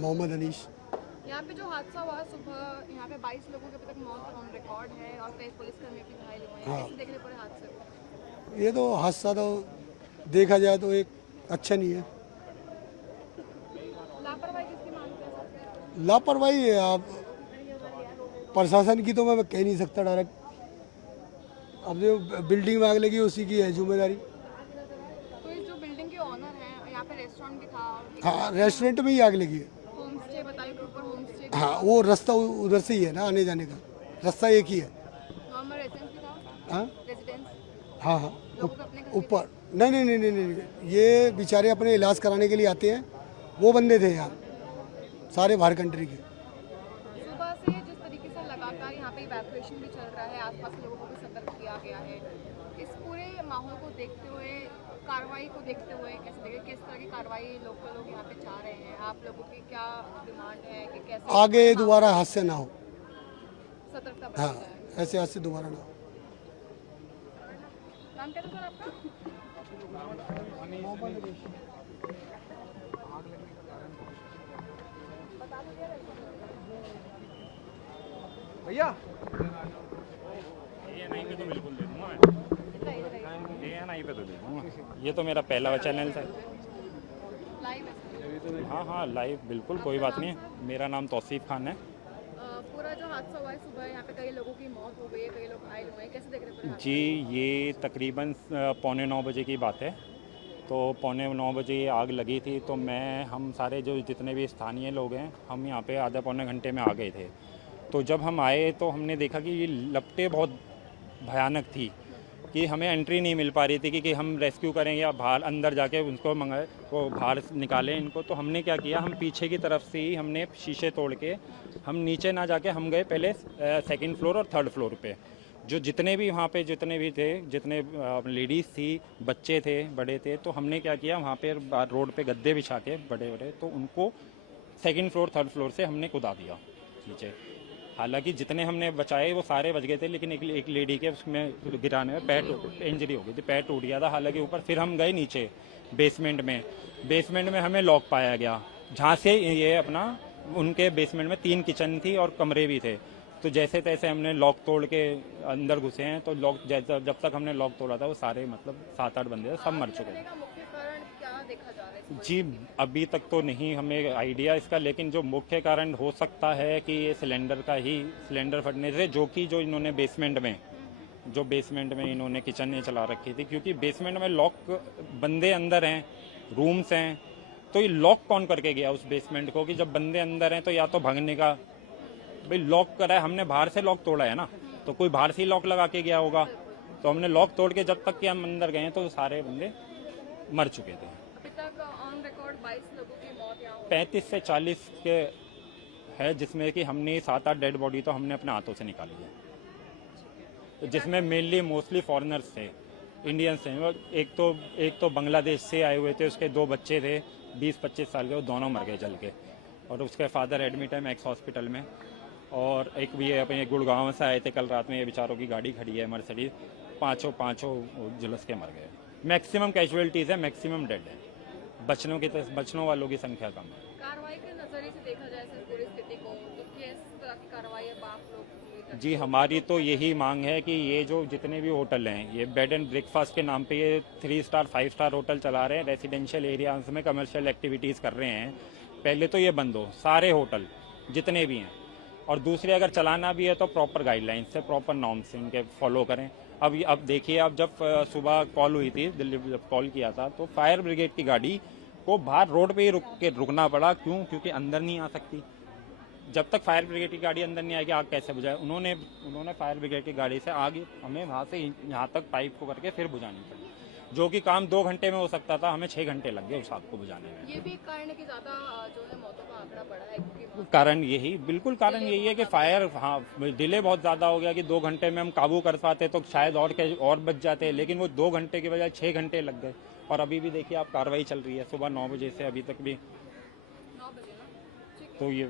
मोहम्मद अनीश। यहाँ पे जो हादसा हुआ सुबह, यहाँ पे 22 लोगों के अभी तक मौत ऑन रिकॉर्ड है और कई पुलिसकर्मी भी घायल हुए हैं। हाँ, कैसे देख रहे पूरे हादसे को? ये तो हादसा तो देखा जाए तो एक अच्छा नहीं है। लापरवाही किसकी मानते हैं सबसे? लापरवाही है। आप प्रशासन की तो मैं कह नहीं सकता डायरेक्ट। अब जो बिल्डिंग में आग लगी उसी की है जिम्मेदारी। तो ये जो बिल्डिंग के ऑनर हैं, यहाँ पे रेस्टोरेंट भी था, हाँ, रेस्टोरेंट में ही आग लगी है। होम स्टे बताइए कि ऊपर होम स्टे, हाँ, वो रास्ता उधर से ही है ना, आने जाने का रास्ता एक ही है। नॉर्मल रेजिडेंस भी था। हाँ रेजिडेंस हाँ हाँ, लोगों के अपने घर भी ऊपर नहीं नहीं नहीं नहीं नहीं, ये बेचारे अपने इलाज कराने के लिए आते हैं। वो बंदे थे यहाँ, सारे बाहर कंट्री के। थे। सुबह से जिस तरीके से लगातार यहाँ पे इवैक्यूएशन भी चल रहा है, आसपास के लोगों को भी सतर्क किया गया है, इस पूरे माहौल को देखते हुए, कार्रवाई को देखते हुए कैसे देखें, किस तरह की कार्रवाई लोग यहाँ पे चाह रहे हैं? आप लोगों की क्या डिमांड है कि कैसे आगे दोबारा हादसे ना हो। सतर्कता हाँ, बरती जाए? ऐसे हादसे दोबारा ना हो। नाम क्या था सर आपका? भैया ANI पे तो बिल्कुल दे दूंगा मैं। इधर आइए। ANI पे तो दे दूंगा। ये तो मेरा पहला चैनल था। लाइव है सर। हाँ हाँ, लाइव बिल्कुल, कोई बात नहीं है। मेरा नाम तौसीफ खान है। पूरा जो हादसा हुआ है सुबह, यहाँ पे कई लोगों की मौत हो गई है, कई लोग घायल हुए हैं, कैसे देख रहे हैं पूरे हादसे जी, ये तकरीबन 8:45 की बात है। तो 8:45 बजे आग लगी थी, तो हम सारे जो जितने भी स्थानीय लोग हैं, हम यहाँ पे आधा पौने घंटे में आ गए थे। तो जब हम आए तो हमने देखा कि ये लपटें बहुत भयानक थी कि हमें एंट्री नहीं मिल पा रही थी कि हम रेस्क्यू करें या बाहर अंदर जाके उनको मंगाए, वो बाहर निकालें इनको। तो हमने क्या किया, हम पीछे की तरफ से ही हमने शीशे तोड़ के, हम नीचे ना जाके हम गए पहले सेकंड फ्लोर और थर्ड फ्लोर पे। जो जितने भी वहाँ पे जितने भी थे, जितने लेडीज़ थी, बच्चे थे, बड़े थे, तो हमने क्या किया, वहाँ पे रोड पे गद्दे बिछा के बड़े बड़े, तो उनको सेकंड फ्लोर थर्ड फ्लोर से हमने कूदा दिया नीचे। हालांकि जितने हमने बचाए वो सारे बच गए थे, लेकिन एक लेडी के उसमें गिराने में पैर इंजरी हो गई थी, पैर टूट गया था। हालांकि ऊपर फिर हम गए नीचे बेसमेंट में हमें लॉक पाया गया, जहाँ से ये अपना उनके बेसमेंट में 3 किचन थी और कमरे भी थे। तो जैसे तैसे हमने लॉक तोड़ के अंदर घुसे हैं। तो लॉक जब तक हमने लॉक तोड़ा था वो सारे मतलब 7-8 बंदे सब मर चुके थे। का मुख्य कारण क्या देखा जा रहा है? जी, अभी तक तो नहीं हमें आइडिया इसका, लेकिन जो मुख्य कारण हो सकता है कि ये सिलेंडर फटने से, जो इन्होंने बेसमेंट में इन्होंने किचन नहीं चला रखी थी, क्योंकि बेसमेंट में लॉक, बंदे अंदर हैं, रूम्स हैं, तो ये लॉक कौन करके गया उस बेसमेंट को? कि जब बंदे अंदर हैं तो या तो भागने का, भाई लॉक करा है हमने, बाहर से लॉक तोड़ा है ना, तो कोई बाहर से ही लॉक लगा के गया होगा। तो हमने लॉक तोड़ के जब तक कि हम अंदर गए तो सारे बंदे मर चुके थे। अभी तक ऑन रिकॉर्ड 22 लोगों की मौत यहाँ हो 35 से 40 के है, जिसमें कि हमने 7-8 डेड बॉडी तो हमने अपने हाथों से निकाली है। तो जिसमें मेनली मोस्टली फॉरेनर्स थे, इंडियंस थे। एक तो बांग्लादेश से आए हुए थे, उसके 2 बच्चे थे 20-25 साल के, वो दोनों मर गए जल के। और उसके फादर एडमिट है मैक्स हॉस्पिटल में। और एक भी अपने गुड़गांव से आए थे कल रात में, ये बेचारों की गाड़ी खड़ी है मर्सिडीज, पाँचों झुलस के मर गए। मैक्सिमम कैजुअलिटीज़ है, मैक्सिमम डेड है, बचने वालों की संख्या कम है। कार्रवाई के नजरिए से देखा जाए सर पूरी स्थिति को, तो किस तरह की कार्रवाई है आप लोग उम्मीद करते हैं? जी, हमारी तो यही मांग है कि ये जो जितने भी होटल हैं, ये बेड एंड ब्रेकफास्ट के नाम पे ये 3 स्टार 5 स्टार होटल चला रहे हैं, रेजिडेंशियल एरियाज में कमर्शियल एक्टिविटीज़ कर रहे हैं। पहले तो ये बंद हो सारे होटल जितने भी हैं, और दूसरे अगर चलाना भी है तो प्रॉपर गाइडलाइंस से, प्रॉपर नॉर्म्स से उनके फॉलो करें। अब देखिए, अब जब सुबह कॉल हुई थी, दिल्ली जब कॉल किया था, तो फायर ब्रिगेड की गाड़ी को बाहर रोड पे ही रुकना पड़ा। क्यों? क्योंकि अंदर नहीं आ सकती। जब तक फायर ब्रिगेड की गाड़ी अंदर नहीं आएगी, आग कैसे बुझाए? उन्होंने फायर ब्रिगेड की गाड़ी से आग हमें वहाँ से यहाँ तक पाइप को करके फिर बुझानी पड़ी, जो कि काम 2 घंटे में हो सकता था, हमें 6 घंटे लग गए उस आग को बुझाने में। ये भी एक कारण है कि ज्यादा जो है मौतों का आंकड़ा बढ़ा है, क्योंकि कारण यही है कि फायर, हाँ, डिले बहुत ज़्यादा हो गया कि 2 घंटे में हम काबू कर पाते तो शायद और बच जाते, लेकिन वो 2 घंटे के बजाय 6 घंटे लग गए। और अभी भी देखिए आप, कार्रवाई चल रही है सुबह 9 बजे से अभी तक भी। 9 बजे ना, ठीक है। तो ये